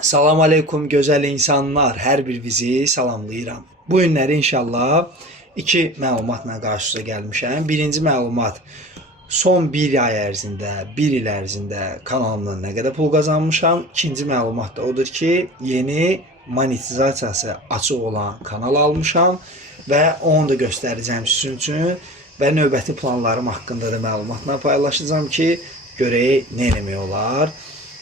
Salam aleykum gözəl insanlar, hər birinizi salamlayıram. Bu günləri inşallah iki məlumatla qarşınıza gəlmişəm. Birinci məlumat, son bir ay ərzində, bir il ərzində kanalımdan nə qədər pul qazanmışam. İkinci məlumat da odur ki, yeni monetizasiyası açıq olan kanal almışam və onu da göstərəcəm sizin üçün və növbəti planlarım haqqında da məlumatlar paylaşacağam ki, görək nə etmək olar.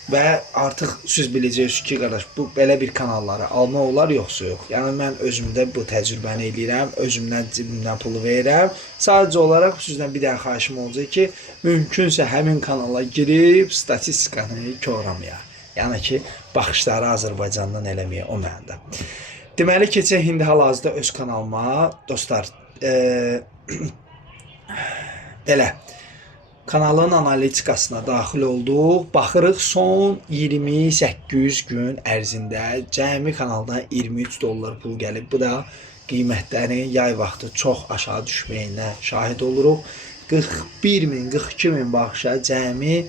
Və artıq siz biləcəksiniz ki, qardaş, bu belə bir kanalları almaq olar yoxsa yox. Yəni mən özümdə bu təcrübəni eləyirəm, özümdən cibimdən pulu verirəm. Sadəcə olaraq sizdən bir dənə xahişim olacaq ki, mümkünsə həmin kanala girib statistikanı koramaya. Yəni ki, baxışları Azərbaycandan eləməyə o məndə. Deməli keçək indi hal-hazırda öz kanalıma dostlar, belə kanalın analitikasına daxil olduq. Baxırıq son 28 gün ərzində cəmi kanaldan 23 dollar pul gəlib. Bu da qiymətlərin yay vaxtı çox aşağı düşməyinə şahid oluruq. 41 min, 42 min baxışa cəmi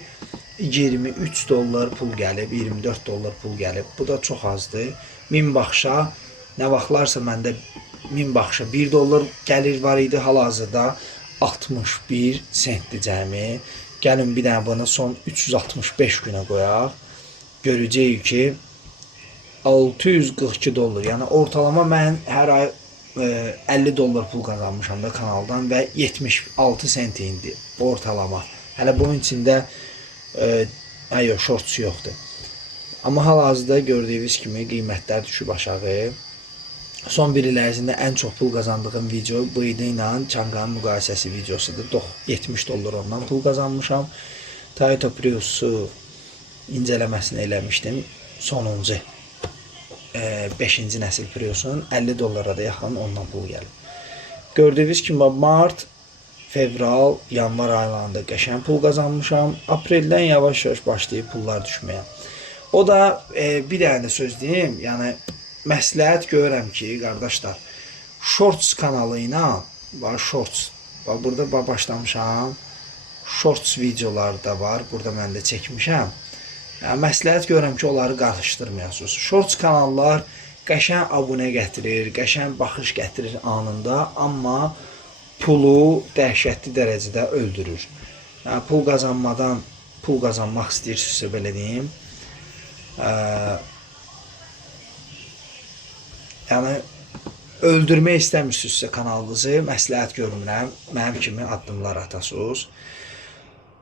23 dollar pul gəlib, 24 dollar pul gəlib. Bu da çox azdır. 1000 baxışa nə vaxtlarsa məndə 1000 baxışa 1 dollar gəlir var idi, hal-hazırda 61 sentdir cəmi. Gəlin bir dənə bunu son 365 günə qoyaq. Görəcəyik ki 642 dollar. Yəni ortalama mən hər ay 50 dollar pul qazanmışam da kanaldan və 76 sent indi ortalama. Hələ bunun içində yox, shorts yoxdur. Amma hal-hazırda gördüyünüz kimi qiymətlər düşüb aşağı. Son bir il ərzində ən çox pul qazandığım video bu idi ilə Çanqanın müqayisəsi videosudur. 70 dollar ondan pul qazanmışam. Toyota Prius'u incələməsini eləmişdim. Sonuncu 5-ci nəsil Prius'un 50 dollara da yaxın ondan pul gəlib. Gördüyünüz kimi mart, fevral, yanvar aylarında qəşəng pul qazanmışam. Apreldən yavaş-yavaş başlayıb pullar düşməyə. O da bir dənə də söz deyim, yəni məsləhət görürəm ki, qardaşlar, Shorts kanalı ilə, Shorts, burada başlamışam, Shorts videoları da var, burada mən də çəkmişəm. Yəni, məsləhət görürəm ki, onları qarışdırmayasınız. Shorts kanallar qəşəng abunə gətirir, qəşəng baxış gətirir anında, amma pulu dəhşətli dərəcədə öldürür. Yəni, pul qazanmaq istəyirsinizsə, belə deyim, yəni öldürmək istəmirsinizsə kanalınızı məsləhət görmürəm. Mənim kimi addımlar atasınız.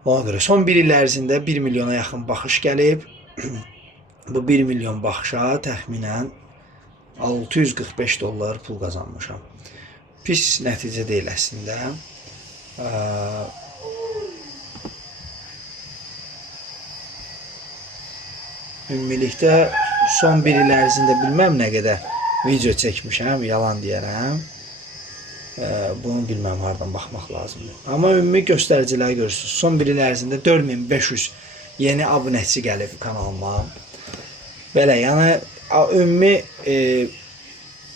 Ona görə son bir il ərzində 1 milyona yaxın baxış gəlib. Bu 1 milyon baxışa təxminən 645 dollar pul qazanmışam. Pis nəticə deyil əslində. Ümumilikdə son bir il ərzində bilməm nə qədər video çəkmişəm, yalan deyərəm. Bunu bilməm, hardan baxmaq lazımdır. Amma ümumi göstəriciləri görürsünüz. Son bir il ərzində 4500 yeni abunəçi gəlib kanalıma. Belə, yəni ümumi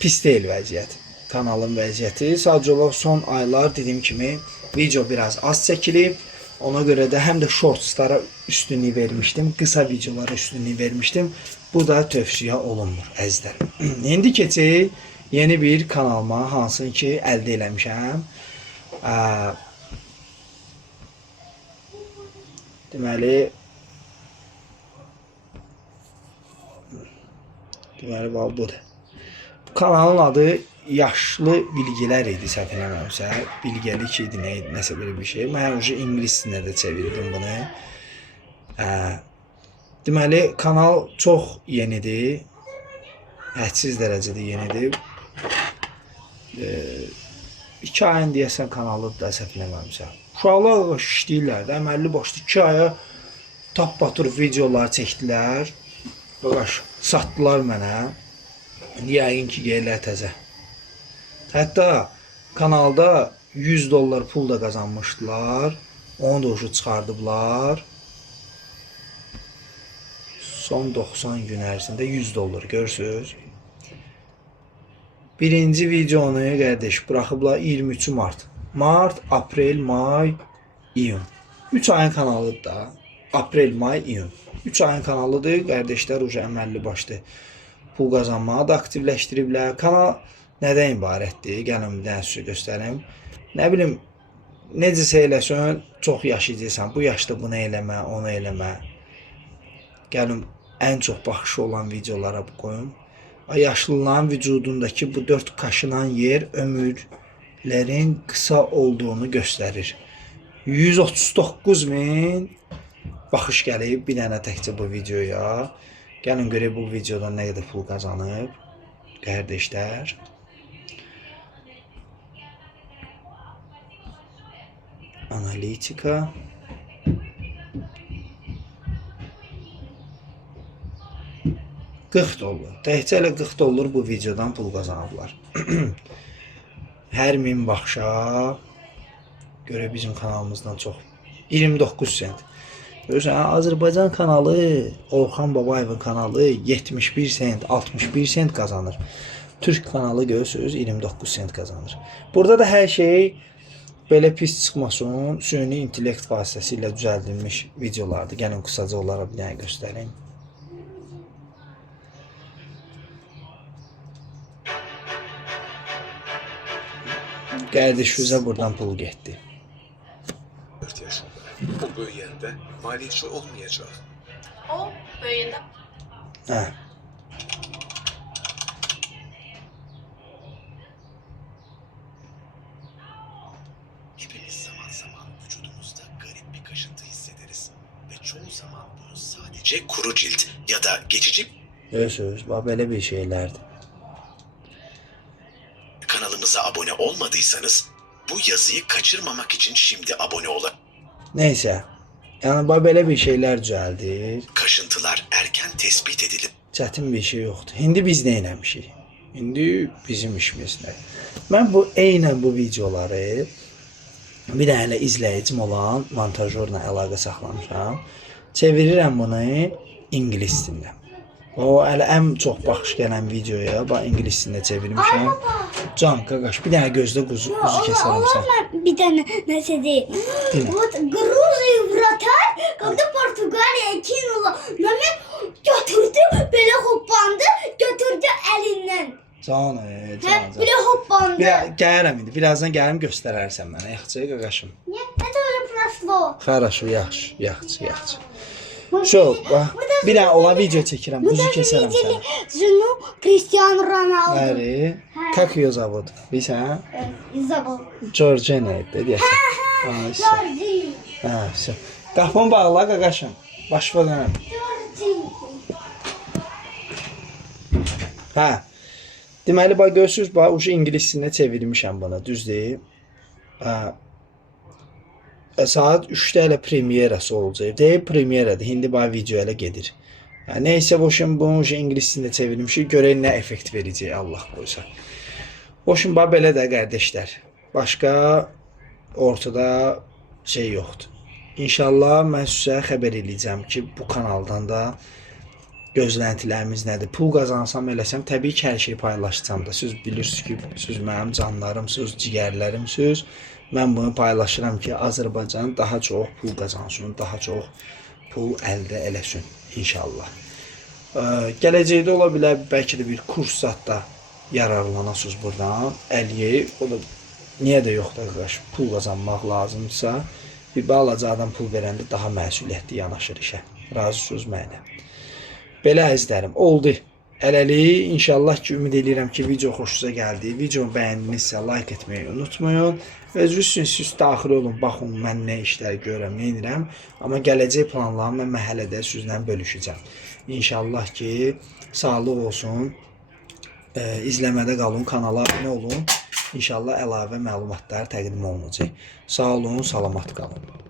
pis deyil vəziyyət. Kanalın vəziyyəti. Sadəcə olaraq son aylar dediyim kimi video biraz az çəkilib. Ona görə də həm də shortslara üstünlük vermişdim, qısa videolara üstünlük vermişdim. Bu da tövsiyə olunmur, əzizlərim. İndi keçək yeni bir kanalıma, hansını ki əldə eləmişəm. Deməli, budur. Bu kanalın adı Yaşlı Bilgilər idi, səhv eləmirəmsə. Bilgelik idi, nə idi, nəsə belə bir şey. Mən ingilis dilinə də çevirdim bunu. Deməli, kanal çox yenidir. Hədsiz dərəcədə yenidir. 2 ayın deyəsən kanalıdır da, səhv eləmirəmsə. Uşaqlar işləyirlər də, əməlli başlı 2 aya tap batır videolar çəkdilər. Satdılar mənə. Yəqin ki, geylər təzə. Hətta kanalda 100 dollar pul da qazanmışdılar. Onu da ucu çıxardıblar. Son 90 gün ərzində 100 dollar görürsünüz. Birinci videonu qardaş buraxıblar 23 mart. Mart, aprel, may, iyun. 3 ayın kanalıdır da. Aprel, may, iyun. 3 ayın kanalıdır. Qardaşlar uca əməlli başlı pul qazanmağı da aktivləşdiriblər. Kanal nədən ibarətdir? Gəlin bir dənə sizə göstərim. Nə bilim, necəsə eləsən, çox yaşayacaqsan. Bu yaşda bunu eləmə, onu eləmə. Gəlin ən çox baxışı olan videolara qoyun. Yaşlıların vücudundakı bu 4 kaşınan yer ömürlərin qısa olduğunu göstərir. 139.000 baxış gəlib bir dənə təkcə bu videoya. Gəlin görək bu videodan nə qədər pul qazanıb qardaşlar. Analitika. $40. Təkcə elə $40 bu videodan pul qazanıblar. Hər 1000 baxışa görə bizim kanalımızdan çox. 29 sent. Görürsən, Azərbaycan kanalı, Orxan Babayevin kanalı 71 sent, 61 sent qazanır. Türk kanalı görürsünüz 29 sent qazanır. Burada da hər şey belə pis çıxmasın, süni intellekt vasitəsilə düzəldilmiş videolardır. Gəlin qısaca onlara bir dənə göstərim. Qardaşınıza buradan pul getdi. 4 yaşında. O bölgende maliyetçi olmayacak. O böyüyəndə Hə. Hepimiz zaman zaman vücudumuzda garip bir kaşıntı hissederiz. Ve çoğu zaman bunu sadece kuru cilt ya da geçici Görürsünüz, bax belə bir şeylərdir. kanalımıza abone olmadıysanız bu yazıyı kaçırmamak için şimdi abone olun. Neysə, yəni bax belə bir şeylər düzəldir. Kaşıntılar erken tespit edilip Çətin bir şey yoxdur. İndi biz nə eləmişik? İndi bizim işimiz nə? Mən bu eynən bu videoları bir dənə izləyicim olan montajyorla əlaqə saxlamışam. Çevirirəm bunu ingilis dilində. O hələ ən çox baxış gələn videoya bax ingilis dilində çevirmişəm. Can qaqaş bir dənə gözlə quzu kəsərəm sən. Можно bir tane nəsə deyim. Dinle. Вот Грузия вратарь, когда Португалия кинула, Mehmet götürdü, belə hoppandı, götürdü əlindən. Can, Hə, can. belə hoppandı. Bir gəlirəm indi. Birazdan gəlim göstərərsən mənə. Yaxşı qaqaşım. Нет, это уже прошло. Хорошо, yaxşı. Şov, bir dənə olan video çəkirəm, quzu kəsərəm Видели səni. жену Кристиану Роналду? Bəli. Как ее зовут? Bilirsən? Забыл. Georgina deyəsən. Ha, işte. Джорджи. Ha, все. Qapını bağla qaqaşım. Başqa dönəm. Джорджи. Hə. Deməli bax görürsüz, bax ucu ingilis dilinə çevirmişəm bunu, düzdür? Hə. Saat 3-də elə premyerası olacaq. Deyib premyeradır. İndi bax video elə gedir. Hə, nəysə boşun bunu ingilis dilində çevirmişik. Görək nə effekt verəcək Allah qoysa. Boşun bax belə də qardaşlar. Başqa ortada şey yoxdur. İnşallah mən sizə xəbər eləyəcəm ki, bu kanaldan da gözləntilərimiz nədir? Pul qazansam eləsəm, təbii ki, hər şeyi paylaşacağam da. Siz bilirsiniz ki, siz mənim canlarımsınız, cigərlərimsiniz. Mən bunu paylaşıram ki, Azərbaycan daha çox pul qazansın, daha çox pul əldə eləsin inşallah. Gələcəkdə ola bilər, bəlkə də bir kurs zətdə yararlanasınız buradan. Əliyib, o da niyə də yox da qardaş, pul qazanmaq lazımdırsa, bir balaca adam pul verəndə daha məsuliyyətli yanaşır işə. Razısınız mənə. Belə əzizlərim, oldu. Hələlik inşallah ki, ümid edirəm ki, video xoşunuza gəldi. Videonu bəyəndinizsə like etməyi unutmayın. Özünüz siz daxil olun, baxın mən nə işlər görürəm, nə edirəm. Amma gələcək planlarımı mən məhəllədə sizlə bölüşəcəm. İnşallah ki, sağlıq olsun. İzləmədə qalın, kanala abunə olun. İnşallah əlavə məlumatlar təqdim olunacaq. Sağ olun, salamat qalın.